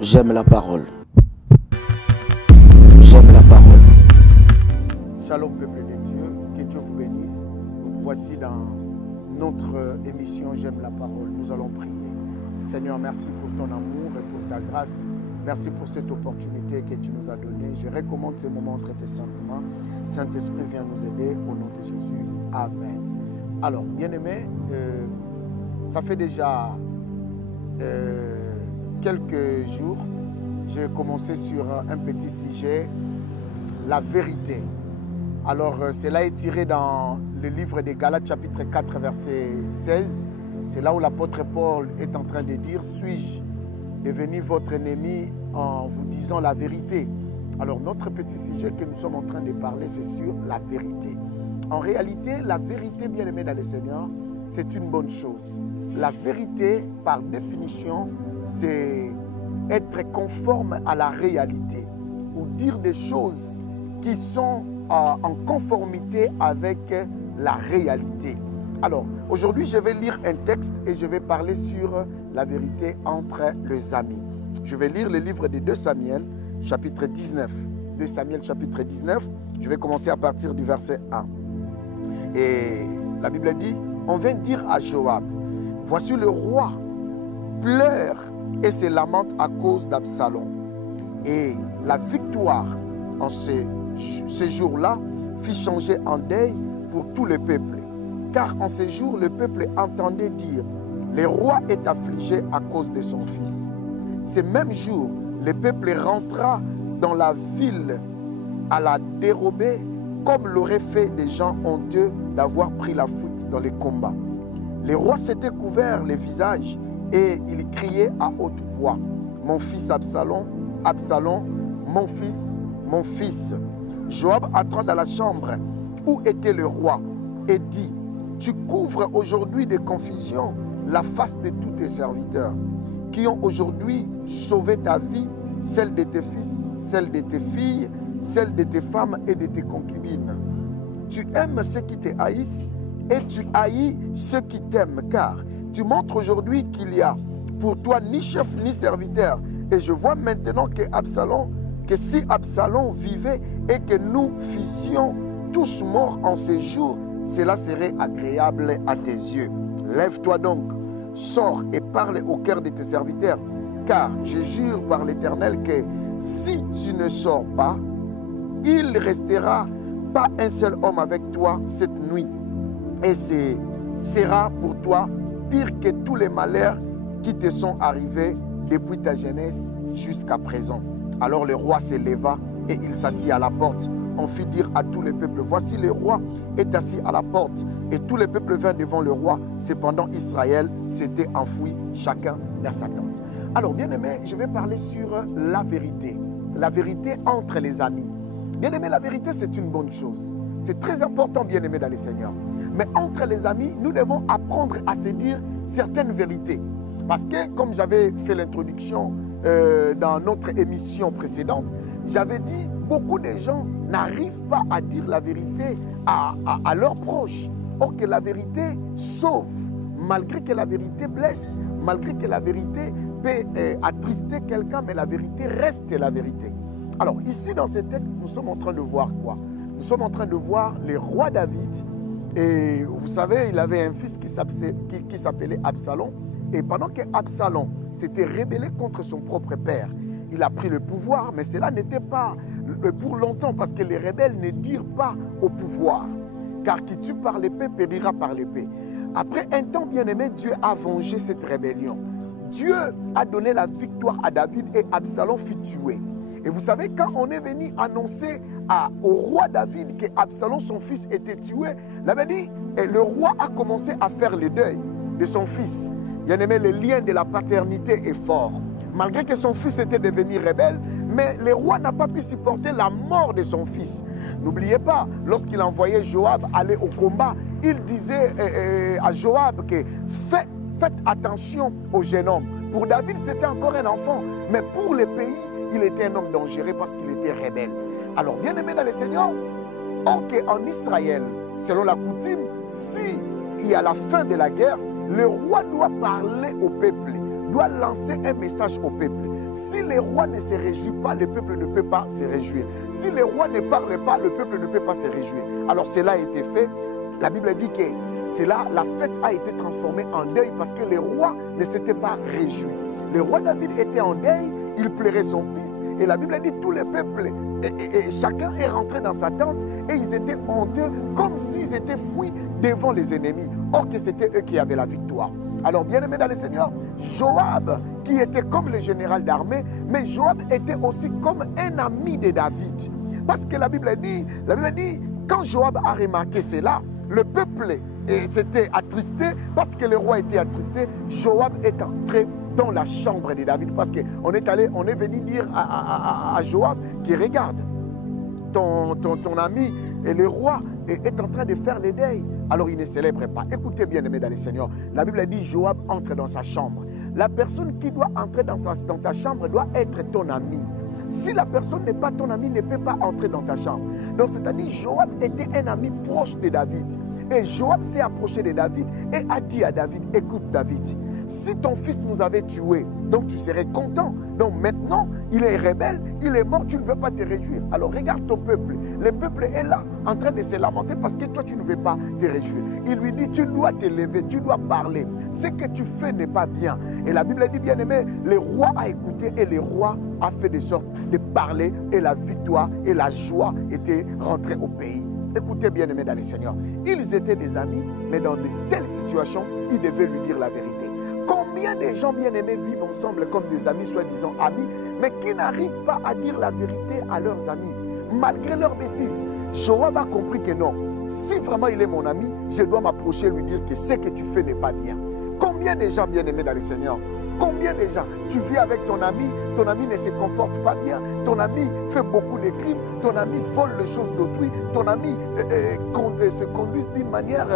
J'aime la parole. J'aime la parole. Shalom peuple de Dieu, que Dieu vous bénisse. Nous voici dans notre émission J'aime la parole. Nous allons prier. Seigneur, merci pour ton amour et pour ta grâce. Merci pour cette opportunité que tu nous as donnée. Je recommande ces moments entre tes sentiments. Saint-Esprit, viens nous aider au nom de Jésus. Amen. Alors, bien-aimés, ça fait déjà quelques jours, j'ai commencé sur un petit sujet, la vérité. Alors, cela est tiré dans le livre des Galates, chapitre 4, verset 16. C'est là où l'apôtre Paul est en train de dire « Suis-je devenu votre ennemi en vous disant la vérité ?» Alors, notre petit sujet que nous sommes en train de parler, c'est sur la vérité. En réalité, la vérité, bien aimée dans le Seigneur, c'est une bonne chose. La vérité, par définition, c'est être conforme à la réalité ou dire des choses qui sont en conformité avec la réalité. Alors, aujourd'hui, je vais lire un texte et je vais parler sur la vérité entre les amis. Je vais lire le livre de 2 Samuel, chapitre 19. 2 Samuel, chapitre 19. Je vais commencer à partir du verset 1. Et la Bible dit, on vint dire à Joab, « Voici le roi pleure et se lamente à cause d'Absalom. » Et la victoire en ces jours-là fit changer en deuil pour tout le peuple. Car en ces jours, le peuple entendait dire, « Le roi est affligé à cause de son fils. » Ces mêmes jours, le peuple rentra dans la ville à la dérobée, comme l'auraient fait des gens honteux d'avoir pris la fuite dans les combats. Les rois s'étaient couverts les visages et ils criaient à haute voix, « Mon fils Absalom, Absalom, mon fils, mon fils. » Joab entra dans la chambre où était le roi et dit, « Tu couvres aujourd'hui de confusion la face de tous tes serviteurs qui ont aujourd'hui sauvé ta vie, celle de tes fils, celle de tes filles, celle de tes femmes et de tes concubines. Tu aimes ceux qui te haïssent et tu haïs ceux qui t'aiment, car tu montres aujourd'hui qu'il y a pour toi ni chef ni serviteur. Et je vois maintenant que si Absalom vivait et que nous fissions tous morts en ces jours, cela serait agréable à tes yeux. Lève-toi donc, sors et parle au cœur de tes serviteurs, car je jure par l'Éternel que si tu ne sors pas, il ne restera pas un seul homme avec toi cette nuit. Et ce sera pour toi pire que tous les malheurs qui te sont arrivés depuis ta jeunesse jusqu'à présent. » Alors le roi se leva et il s'assit à la porte. On fit dire à tout le peuple, « Voici le roi est assis à la porte. » Et tout le peuple vint devant le roi. Cependant Israël s'était enfoui chacun dans sa tente. Alors bien aimé, je vais parler sur la vérité. La vérité entre les amis. Bien aimé, la vérité c'est une bonne chose. C'est très important, bien aimé dans le Seigneur. Mais entre les amis, nous devons apprendre à se dire certaines vérités. Parce que, comme j'avais fait l'introduction dans notre émission précédente, j'avais dit, beaucoup de gens n'arrivent pas à dire la vérité à leurs proches. Or que la vérité sauve, malgré que la vérité blesse, malgré que la vérité peut attrister quelqu'un, mais la vérité reste la vérité. Alors ici dans ce texte, nous sommes en train de voir quoi? Nous sommes en train de voir le roi David. Et vous savez, il avait un fils qui s'appelait Absalom. Et pendant que Absalom s'était rébellé contre son propre père, il a pris le pouvoir, mais cela n'était pas pour longtemps, parce que les rebelles ne dirent pas au pouvoir. Car qui tue par l'épée périra par l'épée. Après un temps bien-aimé, Dieu a vengé cette rébellion. Dieu a donné la victoire à David et Absalom fut tué. Et vous savez, quand on est venu annoncer au roi David que Absalom, son fils, était tué, le roi a commencé à faire le deuil de son fils. Bien aimé, le lien de la paternité est fort. Malgré que son fils était devenu rebelle, mais le roi n'a pas pu supporter la mort de son fils. N'oubliez pas, lorsqu'il envoyait Joab aller au combat, il disait à Joab que faites attention au jeune homme. Pour David, c'était encore un enfant, mais pour le pays, il était un homme dangereux parce qu'il était rebelle. Alors, bien aimé dans le Seigneur, or qu'en Israël, selon la coutume, si il y a la fin de la guerre, le roi doit parler au peuple, doit lancer un message au peuple. Si les rois ne se réjouissent pas, le peuple ne peut pas se réjouir. Si les rois ne parlent pas, le peuple ne peut pas se réjouir. Alors cela a été fait. La Bible dit que cela, la fête a été transformée en deuil parce que les rois ne s'étaient pas réjouis. Le roi David était en deuil, il plairait son fils. Et la Bible dit tout le peuple, et chacun est rentré dans sa tente et ils étaient honteux comme s'ils étaient fuis devant les ennemis. Or que c'était eux qui avaient la victoire. Alors bien aimé dans le Seigneur, Joab qui était comme le général d'armée, mais Joab était aussi comme un ami de David. Parce que la Bible dit quand Joab a remarqué cela, le peuple s'était attristé parce que le roi était attristé. Joab est entré dans la chambre de David parce qu'on est venu dire à Joab qui regarde, ton ami et le roi est en train de faire le deuil. Alors il ne célèbre pas. Écoutez bien aimé dans le Seigneur, la Bible dit Joab entre dans sa chambre. La personne qui doit entrer dans ta chambre doit être ton ami. Si la personne n'est pas ton ami, ne peut pas entrer dans ta chambre. Donc c'est-à-dire Joab était un ami proche de David. Et Joab s'est approché de David et a dit à David, écoute David, si ton fils nous avait tués, donc tu serais content. Donc maintenant, il est rebelle, il est mort, tu ne veux pas te réjouir. Alors regarde ton peuple. Le peuple est là en train de se lamenter parce que toi tu ne veux pas te réjouir. Il lui dit, tu dois te lever, tu dois parler. Ce que tu fais n'est pas bien. Et la Bible dit, bien aimé, le roi a écouté et le roi a fait de sorte de parler et la victoire et la joie étaient rentrées au pays. Écoutez bien aimé dans le Seigneur, ils étaient des amis, mais dans de telles situations, ils devaient lui dire la vérité. Combien de gens bien-aimés vivent ensemble comme des amis, soi-disant amis, mais qui n'arrivent pas à dire la vérité à leurs amis, malgré leurs bêtises. Joab a compris que non, si vraiment il est mon ami, je dois m'approcher et lui dire que ce que tu fais n'est pas bien. Combien de gens bien-aimés dans le Seigneur, combien de gens, tu vis avec ton ami ne se comporte pas bien, ton ami fait beaucoup de crimes, ton ami vole les choses d'autrui, ton ami se conduit d'une manière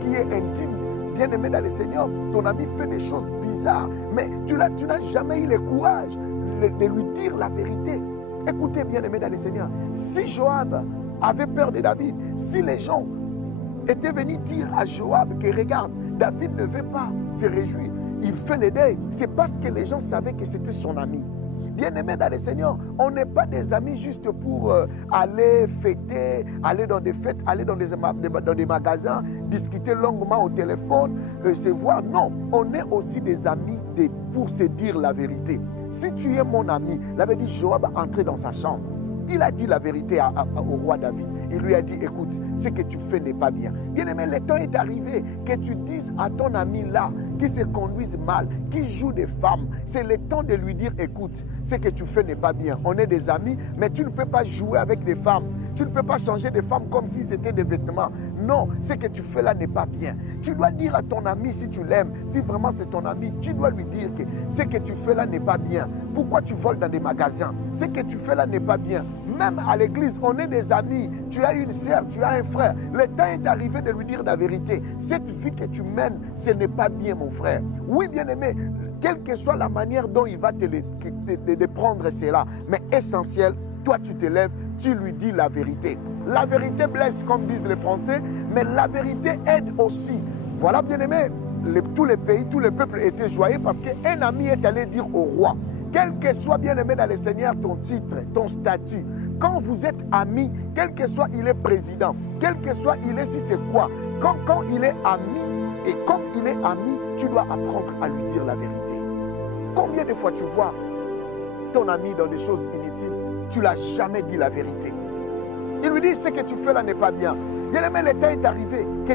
qui est intime. Bien-aimé dans le Seigneur, ton ami fait des choses bizarres, mais tu n'as jamais eu le courage de lui dire la vérité. Écoutez, bien-aimé dans le Seigneur, si Joab avait peur de David, si les gens étaient venus dire à Joab que regarde, David ne veut pas se réjouir, il fait le deuil, c'est parce que les gens savaient que c'était son ami. Bien-aimé dans le Seigneur, on n'est pas des amis juste pour aller fêter, aller dans des fêtes, aller dans des magasins, discuter longuement au téléphone, se voir. Non, on est aussi des amis pour se dire la vérité. Si tu es mon ami, l'avait dit Joab entrait dans sa chambre. Il a dit la vérité au roi David. Il lui a dit, écoute, ce que tu fais n'est pas bien. Bien-aimé, le temps est arrivé que tu dises à ton ami là, qui se conduise mal, qui joue des femmes, c'est le temps de lui dire, écoute, ce que tu fais n'est pas bien. On est des amis, mais tu ne peux pas jouer avec des femmes. Tu ne peux pas changer des femmes comme si c'était des vêtements. Non, ce que tu fais là n'est pas bien. Tu dois dire à ton ami, si tu l'aimes, si vraiment c'est ton ami, tu dois lui dire que ce que tu fais là n'est pas bien. Pourquoi tu voles dans des magasins? Ce que tu fais là n'est pas bien. Même à l'église, on est des amis. Tu as une sœur, tu as un frère. Le temps est arrivé de lui dire la vérité. Cette vie que tu mènes, ce n'est pas bien, mon frère. Oui, bien-aimé, quelle que soit la manière dont il va te prendre cela, mais essentiel, toi tu te lèves, tu lui dis la vérité. La vérité blesse, comme disent les Français, mais la vérité aide aussi. Voilà, bien-aimé, tous les pays, tous les peuples étaient joyeux parce qu'un ami est allé dire au roi, quel que soit, bien-aimé dans le Seigneur, ton titre, ton statut, quand vous êtes ami, quel que soit il est président, quel que soit il est si c'est quoi, quand il est ami, et comme il est ami, tu dois apprendre à lui dire la vérité. Combien de fois tu vois ton ami dans des choses inutiles, tu ne l'as jamais dit la vérité. Il lui dit, ce que tu fais là n'est pas bien. Bien-aimé, le temps est arrivé que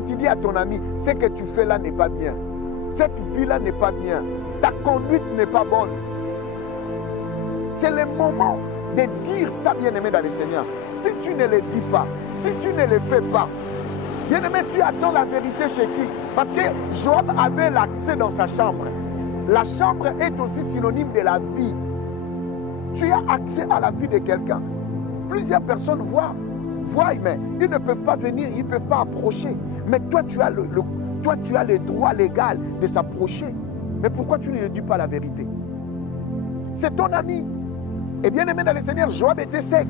tu dis à ton ami, ce que tu fais là n'est pas bien. Cette vie-là n'est pas bien. Ta conduite n'est pas bonne. C'est le moment de dire ça, bien-aimé dans le Seigneur. Si tu ne le dis pas, si tu ne le fais pas, bien-aimé, tu attends la vérité chez qui? Parce que Joab avait l'accès dans sa chambre. La chambre est aussi synonyme de la vie. Tu as accès à la vie de quelqu'un. Plusieurs personnes voient, mais ils ne peuvent pas venir, ils ne peuvent pas approcher. Mais toi, tu as le droit légal de s'approcher. Mais pourquoi tu ne lui dis pas la vérité? C'est ton ami. Et bien aimé dans le Seigneur, Joab était sec.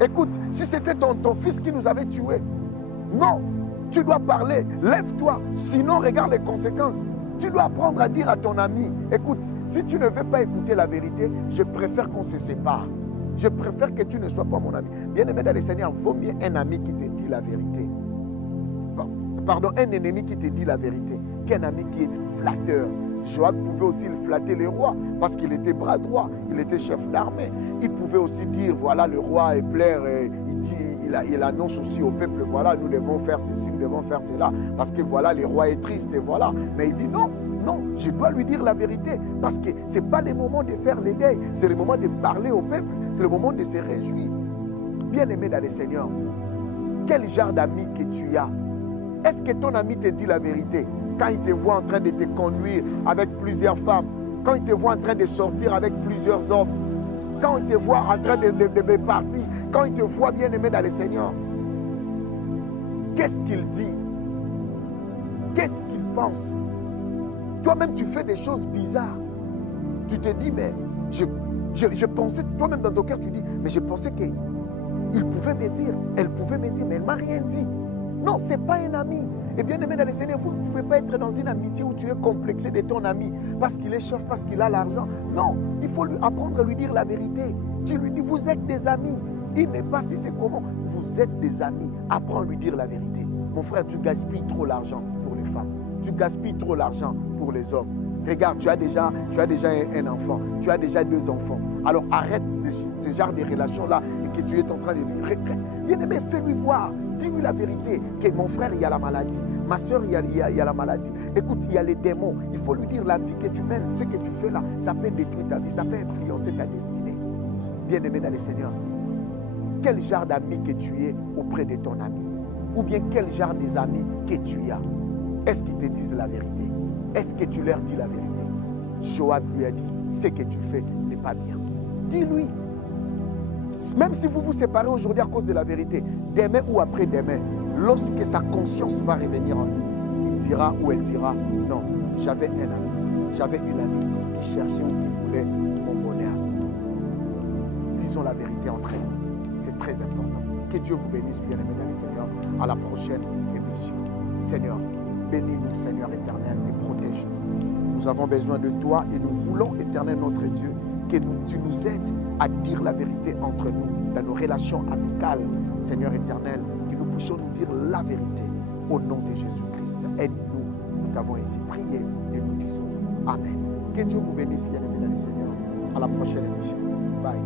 Écoute, si c'était ton fils qui nous avait tués, non, tu dois parler, lève-toi. Sinon, regarde les conséquences. Tu dois apprendre à dire à ton ami, écoute, si tu ne veux pas écouter la vérité, je préfère qu'on se sépare. Je préfère que tu ne sois pas mon ami. Bien-aimé dans le Seigneur, vaut mieux un ami qui te dit la vérité. Pardon, un ennemi qui te dit la vérité qu'un ami qui est flatteur. Joab pouvait aussi flatter les rois parce qu'il était bras droit, il était chef d'armée. Il pouvait aussi dire, voilà, le roi est plaire, il annonce aussi au peuple, voilà, nous devons faire ceci, nous devons faire cela, parce que voilà, le roi est triste, et voilà. Mais il dit non, non, je dois lui dire la vérité, parce que ce n'est pas le moment de faire les deuils, c'est le moment de parler au peuple, c'est le moment de se réjouir. Bien-aimé dans le Seigneur, quel genre d'ami que tu as? Est-ce que ton ami te dit la vérité quand il te voit en train de te conduire avec plusieurs femmes, quand il te voit en train de sortir avec plusieurs hommes, quand il te voit en train de partir, quand il te voit bien aimé dans le Seigneur? Qu'est-ce qu'il dit? Qu'est-ce qu'il pense? Toi-même, tu fais des choses bizarres. Tu te dis, mais je pensais, toi-même dans ton cœur, tu dis, mais je pensais qu'il pouvait me dire, elle pouvait me dire, mais elle ne m'a rien dit. Non, ce n'est pas un ami. Et bien aimé dans le Seigneur, vous ne pouvez pas être dans une amitié où tu es complexé de ton ami parce qu'il est chef, parce qu'il a l'argent. Non, il faut lui apprendre à lui dire la vérité. Tu lui dis, vous êtes des amis. Il n'est pas si c'est comment. Vous êtes des amis. Apprends à lui dire la vérité. Mon frère, tu gaspilles trop l'argent pour les femmes. Tu gaspilles trop l'argent pour les hommes. Regarde, tu as déjà un enfant. Tu as déjà 2 enfants. Alors arrête ce genre de relations-là et que tu es en train de vivre. Bien aimé, fais-lui voir. Dis-lui la vérité, que mon frère, il y a la maladie. Ma soeur, il y a la maladie. Écoute, il y a les démons. Il faut lui dire la vie que tu mènes. Ce que tu fais là, ça peut détruire ta vie. Ça peut influencer ta destinée. Bien-aimé dans le Seigneur, quel genre d'ami que tu es auprès de ton ami? Ou bien quel genre des amis que tu as? Est-ce qu'ils te disent la vérité? Est-ce que tu leur dis la vérité? Joab lui a dit, ce que tu fais n'est pas bien. Dis-lui. Même si vous vous séparez aujourd'hui à cause de la vérité, demain ou après-demain, lorsque sa conscience va revenir en lui, il dira ou elle dira, non, j'avais un ami, j'avais une amie qui cherchait ou qui voulait mon bonheur. Disons la vérité entre nous, c'est très important. Que Dieu vous bénisse, bien-aimés dans le Seigneur, à la prochaine émission. Seigneur, bénis-nous, Seigneur éternel, et protège-nous. Nous avons besoin de toi et nous voulons, éternel notre Dieu, que tu nous aides à dire la vérité entre nous, dans nos relations amicales, Seigneur éternel, que nous puissions nous dire la vérité au nom de Jésus-Christ. Aide-nous, nous t'avons ainsi prié et nous disons Amen. Que Dieu vous bénisse, bien-aimés dans le Seigneur. À la prochaine émission. Bye.